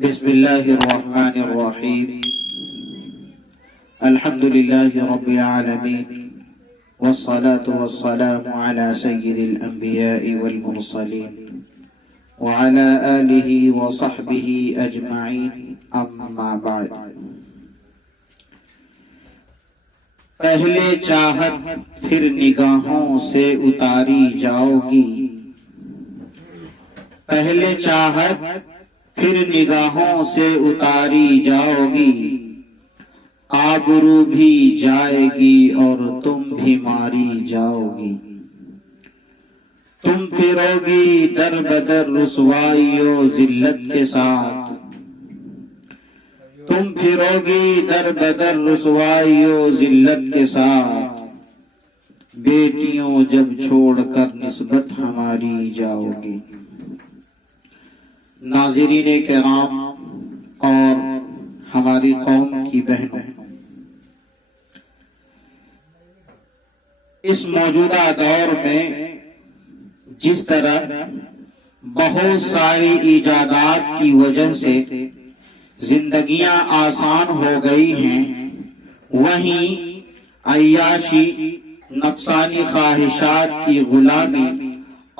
بسم اللہ الرحمن الرحیم الحمد للہ رب العالمین والصلاة والسلام على سید الانبیاء والمرسلین وعلى آلہ وصحبہ اجمعین اما بعد۔ پہلے چاہت پھر نگاہوں سے اتاری جاؤ گی، پہلے چاہت پھر نگاہوں سے اتاری جاؤ گی، آبرو بھی جائے گی اور تم بھی ماری جاؤ گی۔ تم پھرو گی در بدر رسوائی و ذلت کے ساتھ، تم پھرو گی در بدر رسوائی و ذلت کے ساتھ، بیٹیوں جب چھوڑ کر نسبت ہماری جاؤ گی۔ ناظرین کرام اور ہماری قوم کی بہنوں، اس موجودہ دور میں جس طرح بہت ساری ایجادات کی وجہ سے زندگیاں آسان ہو گئی ہیں، وہیں عیاشی، نفسانی خواہشات کی غلامی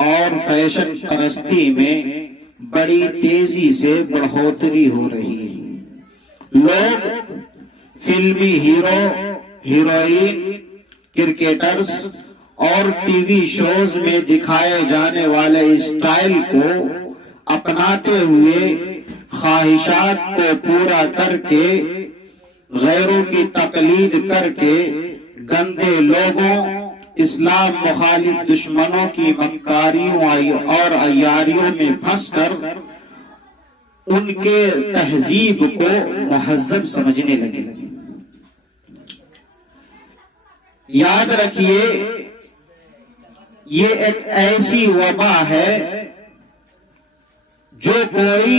اور فیشن پرستی میں بڑی تیزی سے بڑھوتری ہو رہی ہے۔ لوگ فلمی ہیرو، ہیروئن، کرکٹرز اور ٹی وی شوز میں دکھائے جانے والے اسٹائل کو اپناتے ہوئے خواہشات کو پورا کر کے، غیروں کی تقلید کر کے، گندے لوگوں، اسلام مخالف دشمنوں کی مکاریوں اور عیاریوں میں پھنس کر ان کے تہذیب کو مہذب سمجھنے لگے۔ یاد رکھیے، یہ ایک ایسی وبا ہے جو کوئی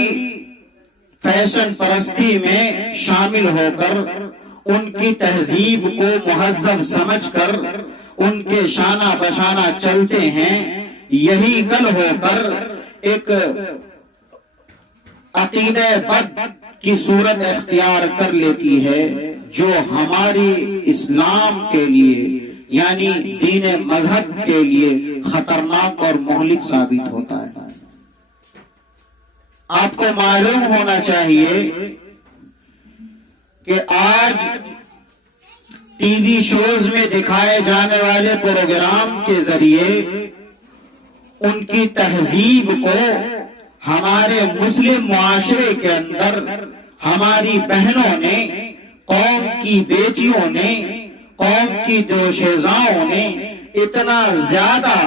فیشن پرستی میں شامل ہو کر ان کی تہذیب کو مہذب سمجھ کر ان کے شانہ بشانہ چلتے ہیں، یہی کل ہو کر ایک عقیدہ بد کی صورت اختیار کر لیتی ہے، جو ہماری اسلام کے لیے یعنی دین مذہب کے لیے خطرناک اور مہلک ثابت ہوتا ہے۔ آپ کو معلوم ہونا چاہیے کہ آج ٹی وی شوز میں دکھائے جانے والے پروگرام کے ذریعے ان کی تہذیب کو ہمارے مسلم معاشرے کے اندر ہماری بہنوں نے، قوم کی بیٹیوں نے، قوم کی دوشیزاؤں نے اتنا زیادہ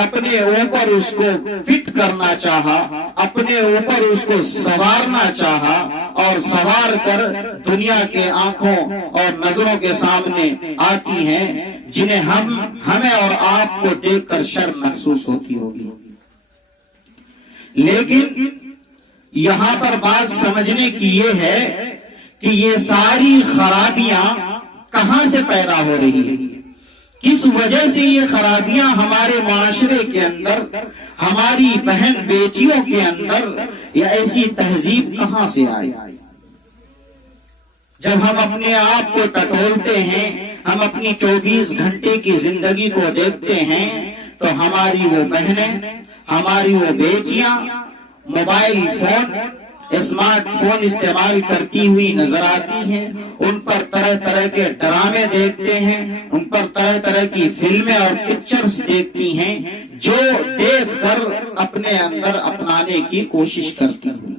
اپنے اوپر اس کو فٹ کرنا چاہا، اپنے اوپر اس کو سوارنا چاہا، اور سوار کر دنیا کے آنکھوں اور نظروں کے سامنے آتی ہیں، جنہیں ہمیں اور آپ کو دیکھ کر شرم محسوس ہوتی ہوگی۔ لیکن یہاں پر بات سمجھنے کی یہ ہے کہ یہ ساری خرابیاں کہاں سے پیدا ہو رہی ہیں، کس وجہ سے یہ خرابیاں ہمارے معاشرے کے اندر، ہماری بہن بیٹیوں کے اندر، یا ایسی تہذیب کہاں سے آئی۔ جب ہم اپنے آپ کو ٹٹولتے ہیں، ہم اپنی 24 گھنٹے کی زندگی کو دیکھتے ہیں، تو ہماری وہ بہنیں، ہماری وہ بیٹیاں موبائل فون، اسمارٹ فون استعمال کرتی ہوئی نظر آتی ہیں، ان پر طرح طرح کے ڈرامے دیکھتے ہیں، ان پر طرح طرح کی فلمیں اور پکچرز دیکھتی ہیں، جو دیکھ کر اپنے اندر اپنانے کی کوشش کرتی ہیں۔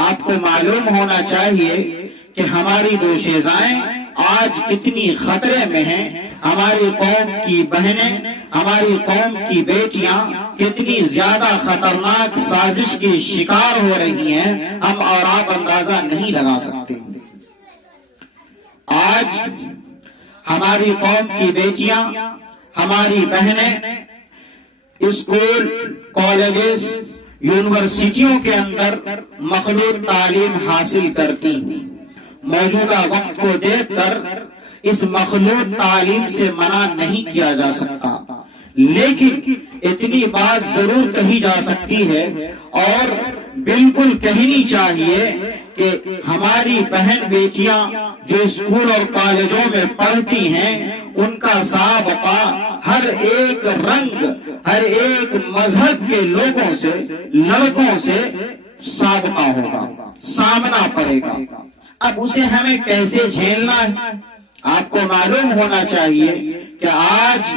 آپ کو معلوم ہونا چاہیے کہ ہماری دوشیزائیں آج کتنی خطرے میں ہیں، ہماری قوم کی بہنیں، ہماری قوم کی بیٹیاں کتنی زیادہ خطرناک سازش کی شکار ہو رہی ہیں، ہم اور آپ اندازہ نہیں لگا سکتے۔ آج ہماری قوم کی بیٹیاں، ہماری بہنیں اسکول، کالجز، یونیورسٹیوں کے اندر مخلوط تعلیم حاصل کرتی ہیں۔ موجودہ وقت کو دیکھ کر اس مخلوط تعلیم سے منع نہیں کیا جا سکتا، لیکن اتنی بات ضرور کہی جا سکتی ہے اور بالکل کہنی چاہیے کہ ہماری بہن بیٹیاں جو اسکول اور کالجوں میں پڑھتی ہیں ان کا سابقہ ہر ایک رنگ، ہر ایک مذہب کے لوگوں سے، لڑکوں سے سابقہ ہوگا، سامنا پڑے گا۔ اب اسے ہمیں کیسے جھیلنا ہے؟ آپ کو معلوم ہونا چاہیے کہ آج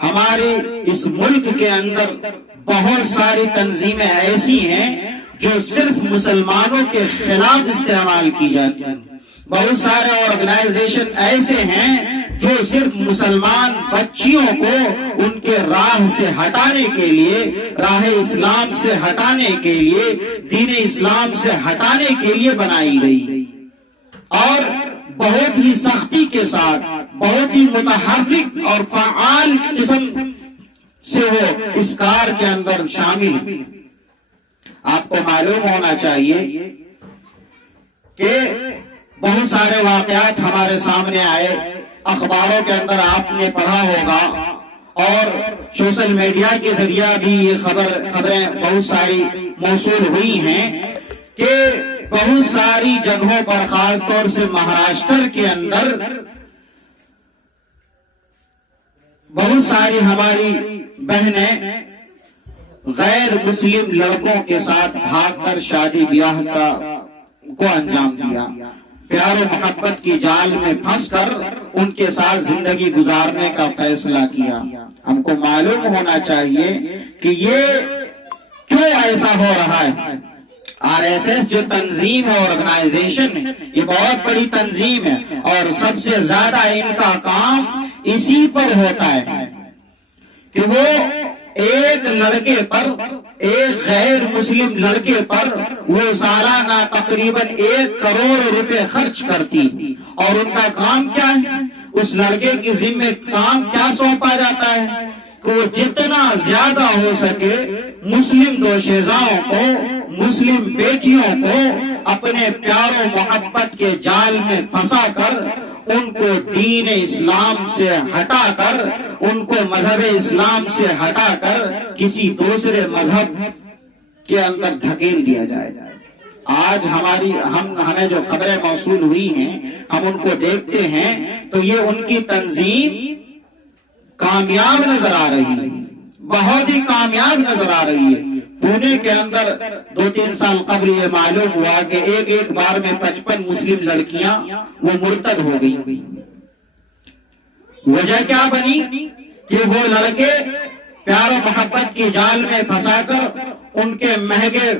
ہمارے اس ملک کے اندر بہت ساری تنظیمیں ایسی ہیں جو صرف مسلمانوں کے خلاف استعمال کی جاتی ہیں، بہت سارے آرگنائزیشن ایسے ہیں جو صرف مسلمان بچیوں کو ان کے راہ سے ہٹانے کے لیے، راہ اسلام سے ہٹانے کے لیے، دین اسلام سے ہٹانے کے لیے بنائی گئی، اور بہت ہی سختی کے ساتھ، بہت ہی متحرک اور فعال قسم سے وہ اس کار کے اندر شامل ہیں۔ آپ کو معلوم ہونا چاہیے کہ بہت سارے واقعات ہمارے سامنے آئے، اخباروں کے اندر آپ نے پڑھا ہوگا اور سوشل میڈیا کے ذریعہ بھی یہ خبریں بہت ساری موصول ہوئی ہیں کہ بہت ساری جگہوں پر، خاص طور سے مہاراشٹر کے اندر بہت ساری ہماری بہنیں غیر مسلم لڑکوں کے ساتھ بھاگ کر شادی بیاہ کو انجام دیا، پیار و محبت کی جال میں پھنس کر ان کے ساتھ زندگی گزارنے کا فیصلہ کیا۔ ہم کو معلوم ہونا چاہیے کہ یہ کیوں ایسا ہو رہا ہے۔ آر ایس ایس جو تنظیم ہے، آرگنائزیشن ہے، یہ بہت بڑی تنظیم ہے اور سب سے زیادہ ان کا کام اسی پر ہوتا ہے کہ وہ ایک لڑکے پر، ایک غیر مسلم لڑکے پر وہ سالانہ تقریباً 1 کروڑ روپے خرچ کرتی، اور ان کا کام کیا ہے؟ اس لڑکے کی ذمہ کام کیا سونپا جاتا ہے کہ وہ جتنا زیادہ ہو سکے مسلم دوشیزاؤں کو، مسلم بیٹیوں کو اپنے پیار و محبت کے جال میں پھنسا کر، ان کو دین اسلام سے ہٹا کر، ان کو مذہب اسلام سے ہٹا کر کسی دوسرے مذہب کے اندر دھکیل دیا جائے۔ آج ہمیں جو خبریں موصول ہوئی ہیں، ہم ان کو دیکھتے ہیں تو یہ ان کی تنظیم کامیاب نظر آ رہی ہے، بہت ہی کامیاب نظر آ رہی ہے۔ پونے کے اندر 2-3 سال قبل یہ معلوم ہوا کہ ایک بار میں 55 مسلم لڑکیاں وہ مرتد ہو گئی۔ وجہ کیا بنی کہ وہ لڑکے پیار و محبت کی جال میں پھنسا کر ان کے مہنگے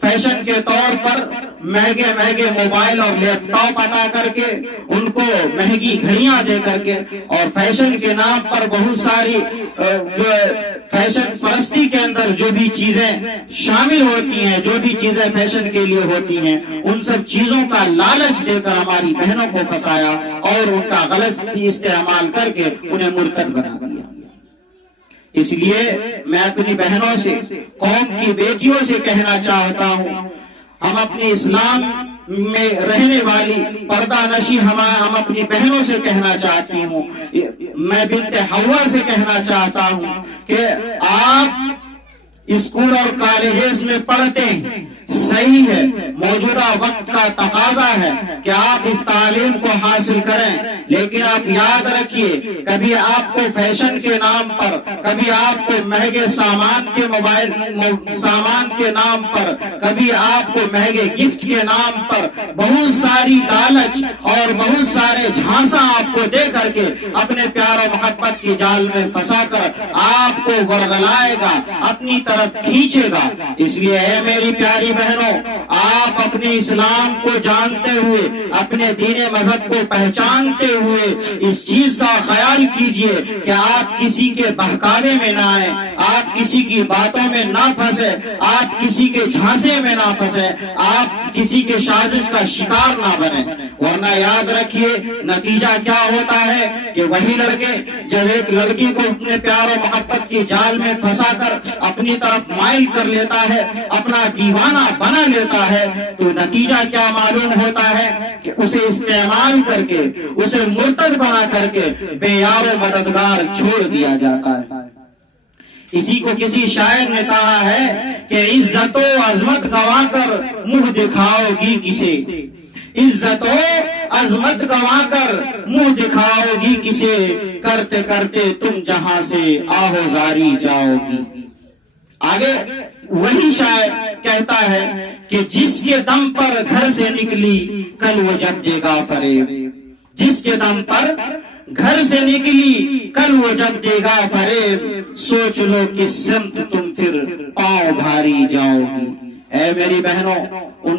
فیشن کے طور پر مہنگے موبائل اور لیپ ٹاپ عطا کر کے، ان کو مہنگی گھڑیاں دے کر کے، اور فیشن کے نام پر بہت ساری جو فیشن پرستی کے اندر جو بھی چیزیں شامل ہوتی ہیں، جو بھی چیزیں فیشن کے لیے ہوتی ہیں، ان سب چیزوں کا لالچ دے کر ہماری بہنوں کو پھنسایا اور ان کا غلط استعمال کر کے انہیں مرتد بنا دیا۔ اس لیے میں اپنی بہنوں سے، قوم کی بیٹیوں سے کہنا چاہتا ہوں، ہم اپنے اسلام میں رہنے والی پردہ نشی ہم اپنی بہنوں سے کہنا چاہتی ہوں، میں بنت حوا سے کہنا چاہتا ہوں کہ آپ اسکول اور کالجز میں پڑھتے ہیں، صحیح ہے، موجودہ وقت کا تقاضا ہے کہ آپ اس تعلیم کو حاصل کریں، لیکن آپ یاد رکھیے، کبھی آپ کو فیشن کے نام پر، کبھی آپ کو مہنگے سامان کے نام پر، کبھی آپ کو مہنگے گفٹ کے نام پر بہت ساری لالچ اور بہت سارے جھانسا آپ کو دے کر کے اپنے پیار و محبت کی جال میں پھنسا کر آپ کو ورغلائے گا، اپنی طرف کھینچے گا۔ اس لیے اے میری پیاری بہنوں، آپ اپنے اسلام کو جانتے ہوئے، اپنے دین مذہب کو پہچانتے ہوئے اس چیز کا خیال کیجئے کہ آپ کسی کے بہکاوے میں نہ آئیں، آپ کسی کی باتوں میں نہ پھنسے، آپ کسی کے جھانسے میں نہ پھنسے، آپ کسی کے سازش کا شکار نہ بنے، ورنہ یاد رکھیے نتیجہ کیا ہوتا ہے کہ وہی لڑکے جب ایک لڑکی کو اپنے پیار و محبت کی جال میں پھنسا کر اپنی طرف مائل کر لیتا ہے، اپنا دیوانہ بنا لیتا ہے، تو نتیجہ کیا معلوم ہوتا ہے کہ اسے استعمال کر کے، اسے مرتد بنا کر کے بے یار و مددگار چھوڑ دیا جاتا ہے۔ اسی کو کسی شاعر نے کہا ہے کہ عزت و عظمت گوا کر منہ دکھاؤ گی کسے، عزت و عظمت گوا کر منہ دکھاؤ گی کسے، کرتے کرتے تم جہاں سے آہوزاری جاؤ گی۔ آگے وہی شاعر کہتا ہے کہ جس کے دم پر گھر سے نکلی کل وہ جب دے گا فریب، جس کے دم پر گھر سے نکلی کل وہ جب دے گا فریب، سوچ لو کس سمت تم پھر پاؤں بھاری جاؤ گی۔ اے میری بہنوں، ان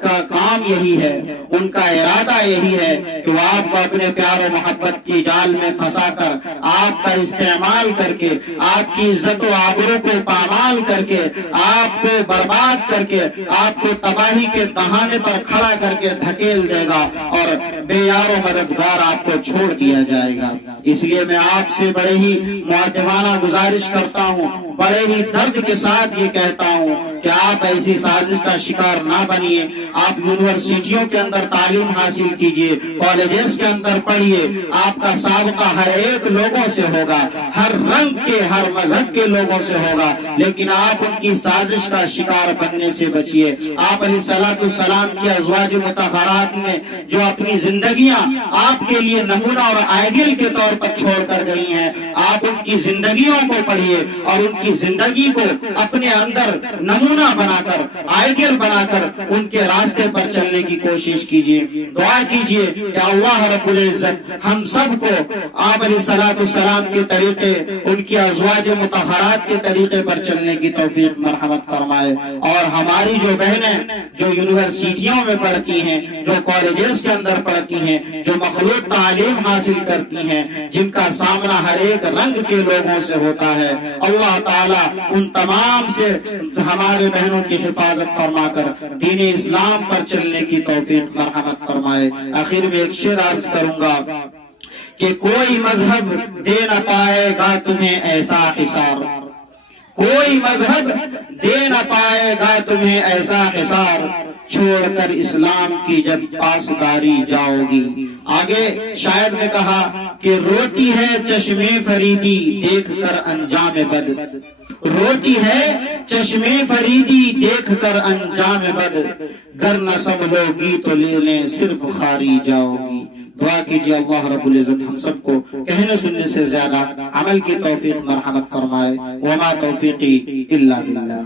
کا کام یہی ہے، ان کا ارادہ یہی ہے کہ وہ آپ کو اپنے پیار و محبت کی جال میں پھنسا کر، آپ کا استعمال کر کے، آپ کی عزت و آبرو کو پامال کر کے، آپ کو برباد کر کے، آپ کو تباہی کے دہانے پر کھڑا کر کے دھکیل دے گا اور بے یار و مددگار آپ کو چھوڑ دیا جائے گا۔ اس لیے میں آپ سے بڑے ہی مؤدبانہ گزارش کرتا ہوں، بڑے ہی درد کے ساتھ یہ کہتا ہوں کہ آپ ایسی سازش کا شکار نہ بنیے۔ آپ یونیورسٹیوں کے اندر تعلیم حاصل کیجئے، کالجز کے اندر پڑھیے، آپ کا سابقہ ہر ایک لوگوں سے ہوگا، ہر رنگ کے، ہر مذہب کے لوگوں سے ہوگا، لیکن آپ ان کی سازش کا شکار بننے سے بچیے۔ آپ علیہ الصلوۃ والسلام کی ازواج مطہرات نے جو اپنی زندگیاں آپ کے لیے نمونہ اور آئیڈیل کے طور پر چھوڑ کر گئی ہیں، آپ ان کی زندگیوں کو پڑھیے اور ان کی زندگی کو اپنے اندر نمونہ بنا کر، آئیڈیل بنا کر ان کے راستے پر چلنے کی کوشش کیجیے۔ دعا کیجیے کہ اللہ رب العزت ہم سب کو آپ علیہ الصلوۃ والسلام کے طریقے، ان کی ازواج مطہرات کے طریقے پر چلنے کی توفیق مرحمت فرمائے، اور ہماری جو بہنیں جو یونیورسٹیوں میں پڑھتی ہیں، جو کالجز کے اندر پڑھتی ہیں، جو مخلوط تعلیم حاصل کرتی ہیں، جن کا سامنا ہر ایک رنگ کے لوگوں سے ہوتا ہے، اللہ تعالیٰ ان تمام سے ہمارے بہنوں کی حفاظت فرما کر دین اسلام پر چلنے کی توفیق مرحمت فرمائے۔ آخر میں ایک شعر عرض کروں گا کہ کوئی مذہب دے نہ پائے گا تمہیں ایسا حصار، کوئی مذہب دے نہ پائے گا تمہیں ایسا حصار، چھوڑ کر اسلام کی جب پاسداری جاؤ گی۔ آگے شاعر نے کہا کہ روتی ہے چشم فریدی دیکھ کر انجام بد، روتی ہے چشم فریدی دیکھ کر انجام بد، گر نہ سب لوگی تو لے لیں صرف خاری جاؤ گی۔ دعا کیجیے اللہ رب العزت ہم سب کو کہنے سننے سے زیادہ عمل کی توفیق مرحمت فرمائے۔ وما توفیقی الا باللہ۔